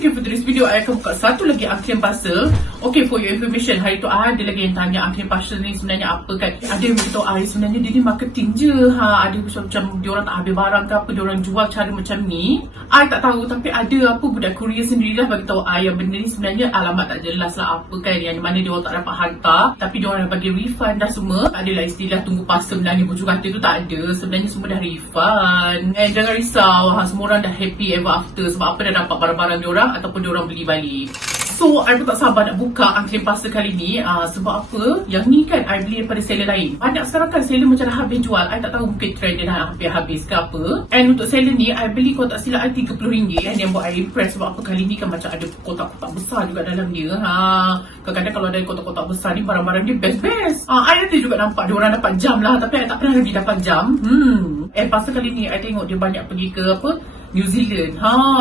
basically for this video, I akan buka satu lagi Unclaimed parcel. Okay, for your information, hari tu ada lagi yang tanya Unclaimed parcel ni sebenarnya apa kan. Ada yang beritahu sebenarnya dia ni marketing je. Ada macam diorang tak habis barang ke apa, diorang jual cara macam ni. I tak tahu, tapi ada apa budak courier sendirilah bagi tahu yang benda ni sebenarnya alamat tak jelas lah apa kan, yang mana diorang tak dapat hantar, tapi diorang dah bagi refund dah semua. Tak adalah istilah tunggu parcel menangis baju kata tu, tak ada. Sebenarnya semua dah refund. And jangan risau, semua orang dah happy ever after. Sebab apa, dah dapat barang-barang diorang ataupun diorang beli balik. So, I pun tak sabar nak buka Unclaimed parcel kali ni. Sebab apa? Yang ni kan, I beli daripada seller lain. Banyak sekarang kan seller macam dah habis jual. I tak tahu mungkin trend dia dah habis ke apa. And untuk seller ni, I beli kalau tak silap I RM30. And yang buat I impress sebab apa, kali ni kan macam ada kotak-kotak besar juga dalam dia. Kadang-kadang kalau ada kotak-kotak besar ni, barang-barang dia best-best. I nanti juga nampak dia orang dapat jam lah. Tapi I tak pernah lagi dapat jam. Parcel kali ni, I tengok dia banyak pergi ke apa, New Zealand.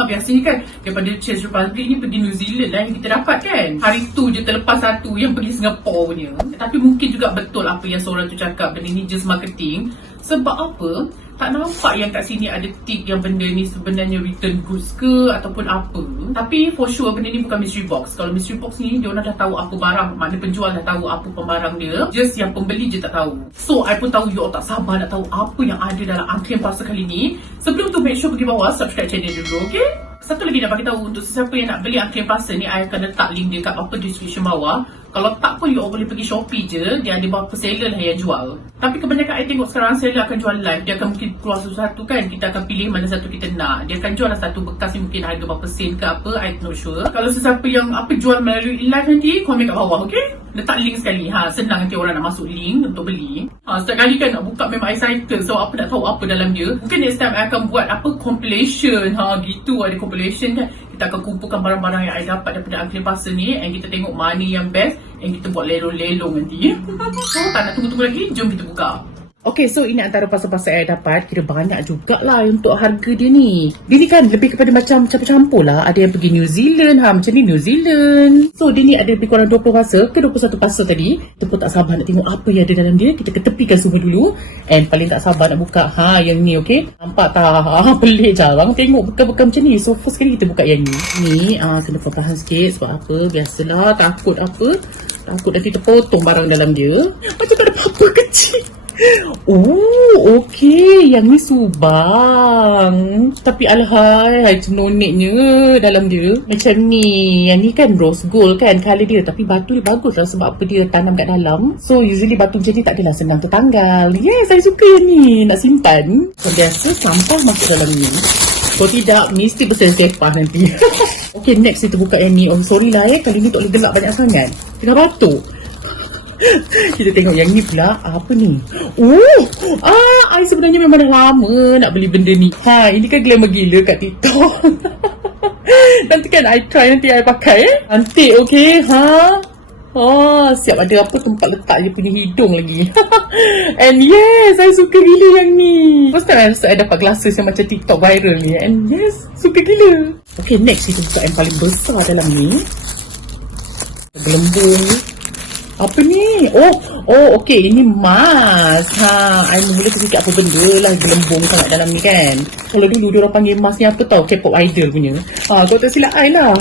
Biasanya kan daripada Czech Republic ni pergi New Zealand lah yang kita dapat kan. Hari tu je terlepas satu yang pergi Singapore punya. Tapi mungkin juga betul apa yang seorang tu cakap, benda ni just marketing. Sebab apa? Tak nampak yang kat sini ada tick yang benda ni sebenarnya return goods ke ataupun apa. Tapi for sure benda ni bukan mystery box. Kalau mystery box ni, diorang dah tahu apa barang, makna penjual dah tahu apa pembarang dia. Just yang pembeli je tak tahu. So, I pun tahu you all tak sabar nak tahu apa yang ada dalam Unclaimed parcel kali ni. Sebelum tu, make sure pergi bawah, subscribe channel dulu, okay? Satu lagi nak bagi tahu untuk sesiapa yang nak beli Unclaimed parcel ni, I akan letak link dia kat description bawah. Kalau tak pun you all boleh pergi Shoppe je. Dia ada beberapa seller lah yang jual. Tapi kebanyakan I tengok sekarang seller akan jual live. Dia akan mungkin keluar satu-satu kan. Kita akan pilih mana satu kita nak. Dia akan jual lah satu bekas ni, mungkin harga berapa sen ke apa, I not sure. Kalau sesiapa yang jual melalui live nanti, komen kat bawah, okay? Letak link sekali. Senang nanti orang nak masuk link untuk beli. Setiap kali kan nak buka memang excited. So apa nak tahu apa dalam dia. Mungkin next time I akan buat compilation. Gitu ada compilation kan. Kita akan kumpulkan barang-barang yang I dapat daripada Unclaimed parcel ni. And kita tengok mana yang best. And kita buat lelong-lelong nanti. So tak nak tunggu-tunggu lagi, jom kita buka. Okay, so ini antara parcel-parcel yang I dapat. Kira banyak jugalah untuk harga dia ni. Dia ni kan lebih kepada macam campur-campur lah. Ada yang pergi New Zealand, macam ni New Zealand. So dia ni ada lebih kurang 20 parcel ke 21 parcel tadi. Kita pun tak sabar nak tengok apa yang ada dalam dia. Kita ketepikan semua dulu. And paling tak sabar nak buka yang ni, okay. Nampak tak? Pelik, jarang tengok buka-buka macam ni. So first kali kita buka yang ni. Ni kena pertahan sikit. Sebab apa? Biasalah, takut apa? Takut nanti terpotong barang dalam dia. Macam tak ada apa-apa kecil. Okay. Yang ni subang. Tapi alahai, cenoneknya dalam dia. Macam ni. Yang ni kan rose gold kan colour dia. Tapi batu dia bagus lah sebab apa, dia tanam kat dalam. So usually batu macam ni tak adalah senang tertanggal. Yes, saya suka yang ni. Nak simpan. So biasa sampah masuk dalam ni. Kalau tidak, mesti bersepah nanti. Okay, next kita buka yang ni. Oh sorry lah kali ni tak boleh gelap banyak sangat. Tengah batuk. Kita tengok yang ni pula. Apa ni? I sebenarnya memang dah lama nak beli benda ni. Ini kan glamour gila kat TikTok. Nanti kan I try, nanti I pakai. Cantik, okay? Siap ada apa tempat letak je punya hidung lagi. And yes, I suka gila yang ni. First time I dapat glasses yang macam TikTok viral ni. And yes, suka gila. Okay, next kita buka yang paling besar dalam ni. Gelembung. Apa ni? Okay, ini mask. I mula terfikir apa benda lah gelembung sangat dalam ni kan. Kalau dulu diorang panggil mask ni apa tau, K-pop idol punya. Kau tak silap I lah.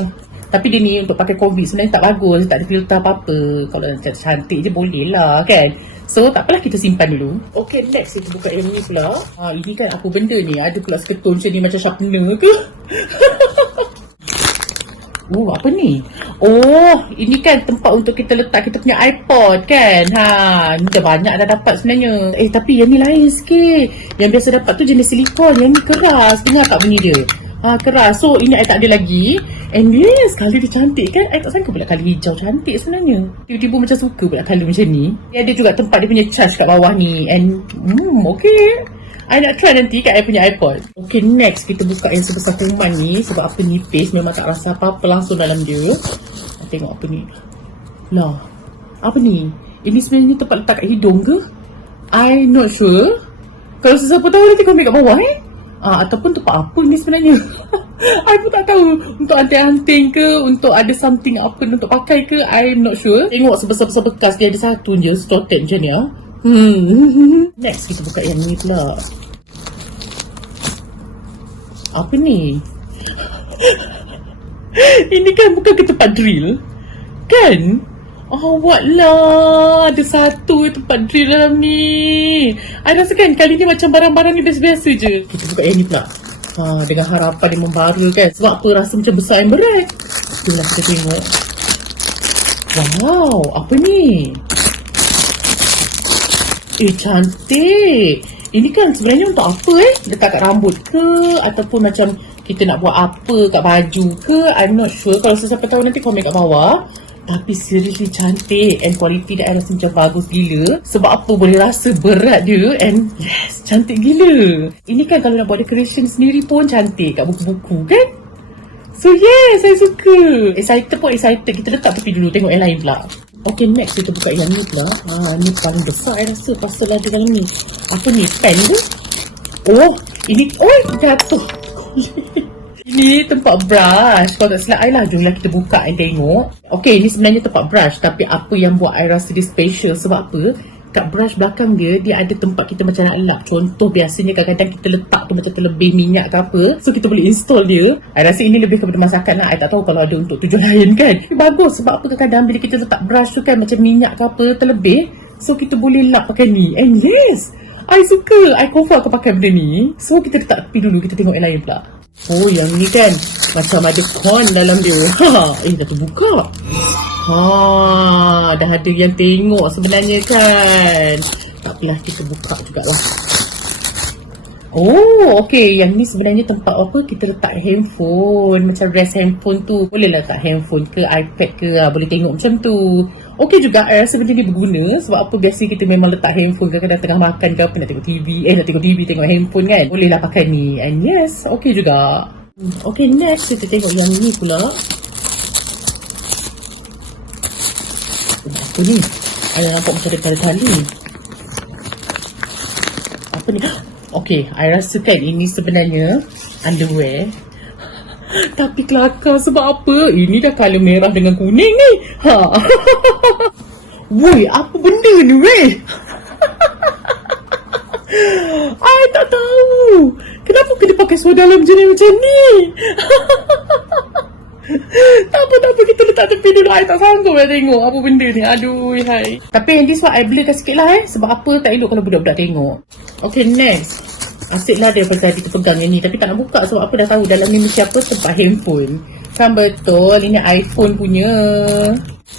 Tapi dia ni untuk pakai COVID sebenarnya tak bagus, tak ada filter apa-apa. Kalau cantik je boleh lah kan. So tak apalah, kita simpan dulu. Okay, next kita buka yang ni pula. Ini kan apa benda ni? Ada pula seketul macam ni, macam sharpener ke? Apa ni? Ini kan tempat untuk kita letak kita punya iPod kan. Ni dah banyak dah dapat sebenarnya. Tapi yang ni lain sikit. Yang biasa dapat tu jenis silikon. Yang ni keras. Dengar tak bunyi dia? Keras. So ini I tak ada lagi. And yes, colour dia cantik kan. I tak sangka pula colour hijau cantik sebenarnya. Tiba-tiba macam suka pula colour macam ni. Dia ada juga tempat dia punya charge kat bawah ni. And okay, I nak try nanti kat I punya iPod. Okay, next kita buka yang sebesar kuman ni. Sebab apa, nipis, memang tak rasa apa-apa langsung dalam dia. Tengok apa ni. Lah, apa ni? Ini sebenarnya tempat letak kat hidung ke? I not sure. Kalau sesiapa tahu nanti komen kat bawah ataupun tempat apa ni sebenarnya. I pun tak tahu. Untuk anting-anting ke, untuk ada something apa untuk pakai ke, I'm not sure. Tengok sebesar-besar bekas dia, ada satu je stotek macam ni. Next kita buka yang ni pula. Apa ni? Ini kan bukan ke tempat drill? Kan? Awak lah, ada satu tempat drill dalam ni. I rasa kan kali ni macam barang-barang ni biasa-biasa je. Kita buka yang ni pula. Dengan harapan dia membara kan. Sebab apa rasa macam besar yang berat. Itulah kita tengok. Wow, apa ni? Cantik. Ini kan sebenarnya untuk apa Dekat kat rambut ke? Ataupun macam kita nak buat apa kat baju ke? I'm not sure. Kalau sesiapa tahu nanti komen kat bawah. Tapi seriously cantik. And quality dia I rasa macam bagus gila. Sebab apa boleh rasa berat dia. And yes, cantik gila. Ini kan kalau nak buat decoration sendiri pun cantik kat buku-buku kan? So yes, saya suka. Excited pun excited. Kita letak tepi dulu. Tengok yang lain pula. Okay, next kita buka yang ni pula. Ni paling besar I rasa. Parcel ada dalam ni. Apa ni? Pen ke? Oh, ini. Oh, jatuh. Ini tempat brush. Kalau tak silap I lah. Jomlah kita buka and tengok. Okay, ini sebenarnya tempat brush. Tapi apa yang buat I rasa dia special. Sebab apa? Kat brush belakang dia, dia ada tempat kita macam nak lap. Contoh biasanya kadang-kadang kita letak tu macam terlebih minyak ke apa. So kita boleh install dia. I rasa ini lebih kepada masakan lah. I tak tahu kalau ada untuk tujuan lain kan. Bagus sebab apa kadang-kadang bila kita letak brush tu kan macam minyak ke apa terlebih. So kita boleh lap pakai ni. And yes, I suka. I confirm aku pakai benda ni. So kita letak tepi dulu. Kita tengok yang lain pula. Oh, yang ni kan macam ada corn dalam dia. Dah terbuka. Dah ada yang tengok sebenarnya kan. Tak apalah, kita buka jugalah. Oh, okay. Yang ni sebenarnya tempat apa kita letak handphone. Macam rest handphone tu. Boleh letak handphone ke iPad ke. Boleh tengok macam tu. Okay juga, I rasa benda ni berguna. Sebab apa biasa kita memang letak handphone kadang-kadang tengah makan ke apa. Nak tengok TV. Nak tengok TV, tengok handphone kan. Boleh lah pakai ni. And yes, okay juga. Okay, next kita tengok yang ni pula. Apa ni? Ada nampak macam ada tali-tali. Apa ni? Okay, I rasa kan ini sebenarnya underwear. Tapi kelakar sebab apa? Ini dah colour merah dengan kuning ni. Woi, apa benda ni weh? I tak tahu. Kenapa kena pakai seluar dalam jenis macam ni? Tak apa, kita letak tepi dulu. I tak sanggup nak tengok apa benda ni. Aduh, hai. Tapi yang this one I blurkan sikit lah sebab apa tak elok kalau budak-budak tengok. Okay, next. Asyik lah daripada tadi terpegang yang ni. Tapi tak nak buka sebab apa dah tahu dalam ni mesti apa, tempat handphone. Kan betul, ini iPhone punya.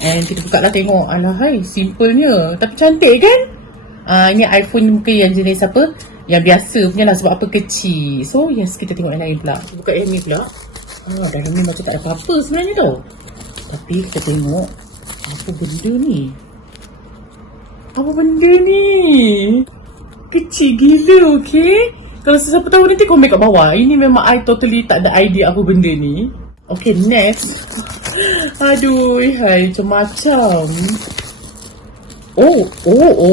And kita buka lah tengok. Alah hai, simplenya. Tapi cantik kan? Ini iPhone mungkin yang jenis apa? Yang biasa punya lah sebab apa kecil. So yes, kita tengok yang lain pula. Kita buka yang ni pula. Dalam ni macam tak ada apa-apa sebenarnya tau. Tapi kita tengok apa benda ni. Apa benda ni? Kecil gila, okay? Kalau sesiapa tahu nanti komen kat bawah. Ini memang I totally tak ada idea apa benda ni. Okay, next. Aduh, hai, macam-macam. Oh,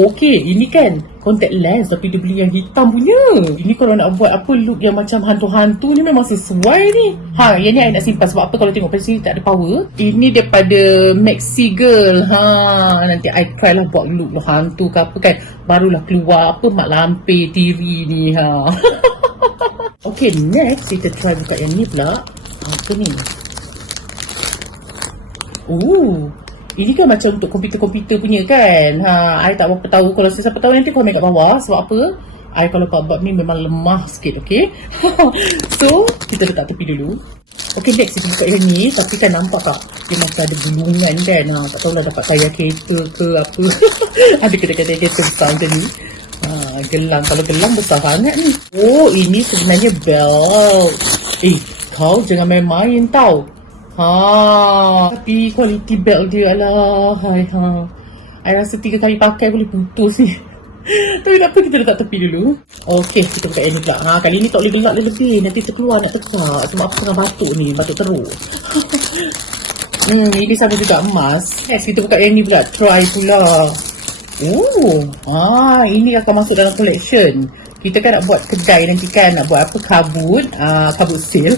okay. Ini kan contact lens tapi dia beli yang hitam punya. Ini kalau nak buat apa look yang macam hantu-hantu ni memang sesuai ni. Yang ni I nak simpan sebab apa kalau tengok pada sini tak ada power. Ini daripada Maxi Girl. Nanti I try lah buat look hantu ke apa kan. Barulah keluar apa mak lampir TV ni. Okay, next kita try buka yang ni pula. Apa ni? Ini kan macam untuk komputer-komputer punya kan. I tak berapa tahu. Kalau sesiapa tahu nanti komen kat bawah. Sebab apa? I kalau buat ni memang lemah sikit, okay? So, kita letak tepi dulu. Okay, next kita buka yang ni. Tapi kan nampak tak? Dia macam ada gulungan kan. Tak tahulah dapat tayar kereta ke apa. Ada kedai-kedai kereta besar macam ni. Gelang. Kalau gelang besar sangat ni. Oh, ini sebenarnya belt. Kau jangan main-main tau. Tapi quality belt dia lah. I rasa 3 kali pakai boleh putus ni. Tapi tak apa, kita letak tepi dulu. Okay, kita buka yang ni pula. Kali ni tak boleh gelak lebih. Nanti terkeluar nak tekak. Sebab apa tengah batuk ni, batuk teruk. Ini sama juga emas. Next, kita buka yang ni pula. Try pula. Ini akan masuk dalam collection. Kita kan nak buat kedai nanti kan. Nak buat apa, kabut sale.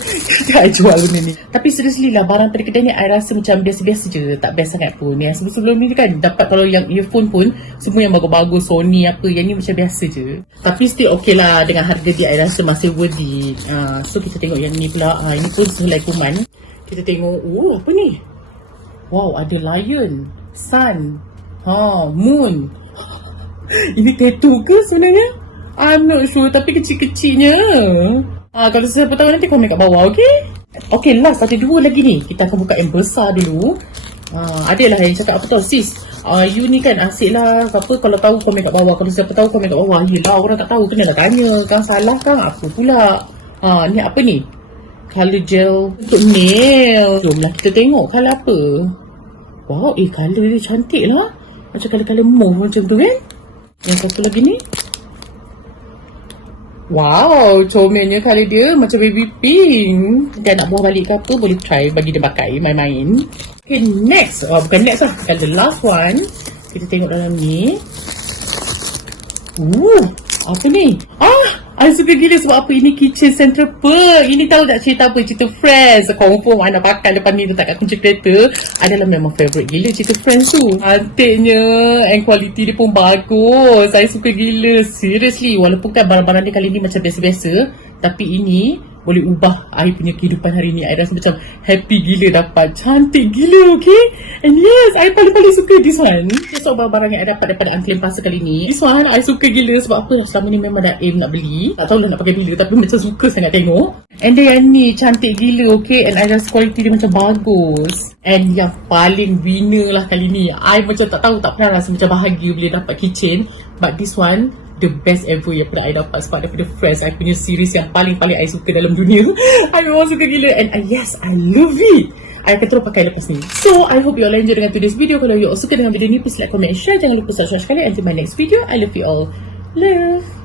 Kita jual benda ni. Tapi seriously lah, barang pada kedai ni I rasa macam biasa-biasa je. Tak best sangat pun. Yang sebelum ni kan dapat kalau yang earphone pun semua yang bagus-bagus, Sony apa. Yang ni macam biasa je. Tapi still okay lah. Dengan harga dia I rasa masih worth it. So kita tengok yang ni pula. Ini pun sehelai kuman. Kita tengok. Apa ni? Wow, ada lion, sun, moon. Ini tattoo ke sebenarnya? I'm not sure, tapi kecil-kecilnya. Kalau siapa tahu nanti komen kat bawah, okay? Okay, last ada 2 lagi ni. Kita akan buka yang besar dulu. Adalah yang cakap apa tau, sis, you ni kan asyik lah. Apa kalau tahu komen kat bawah. Kalau siapa tahu komen kat bawah. Yelah, orang tak tahu kena dah tanya. Kang salah kang apa pula. Ni apa ni? Color gel untuk nail. Jomlah kita tengok color apa. Wow, color dia cantik lah. Macam color-color mauve macam tu kan. Yang satu lagi ni. Wow, comelnya color dia macam baby pink. Kan nak buang balik ke apa, boleh try bagi dia pakai, main-main. Okay, next. Bukan next lah. Bukan the last one. Kita tengok dalam ni. Apa ni? I suka gila sebab apa ini kitchen central pearl. Ini tahu tak cerita apa? Cerita Friends. Confirm I nak pakai lepas ni letak kat kunci kereta. Adalah memang favourite gila cerita Friends tu. Cantiknya. And quality dia pun bagus. Saya suka gila. Seriously. Walaupun kan barang-barang dia kali ni macam biasa-biasa. Tapi ini boleh ubah I punya kehidupan hari ni. I rasa macam happy gila dapat. Cantik gila, okay? And yes, I paling-paling suka this one. So, barang-barang yang I dapat daripada Unclaimed Parcel kali ni. This one, I suka gila sebab apa? Selama ni memang dah aim nak beli. Tak tahulah nak pakai bila, tapi macam suka sangat tengok. And then yang ni, cantik gila, okay? And I rasa quality dia macam bagus. And yang paling winner lah kali ni. I macam tak tahu, tak pernah rasa macam bahagia bila dapat keychain. But this one, the best ever yang pernah I dapat sebab daripada Friends, I punya series yang paling-paling I suka dalam dunia. I memang suka gila and yes, I love it. I akan terus pakai lepas ni. So, I hope you all enjoy dengan today's video. Kalau you all suka dengan video ni, please like, comment, share. Jangan lupa subscribe sekali. Until my next video, I love you all. Love.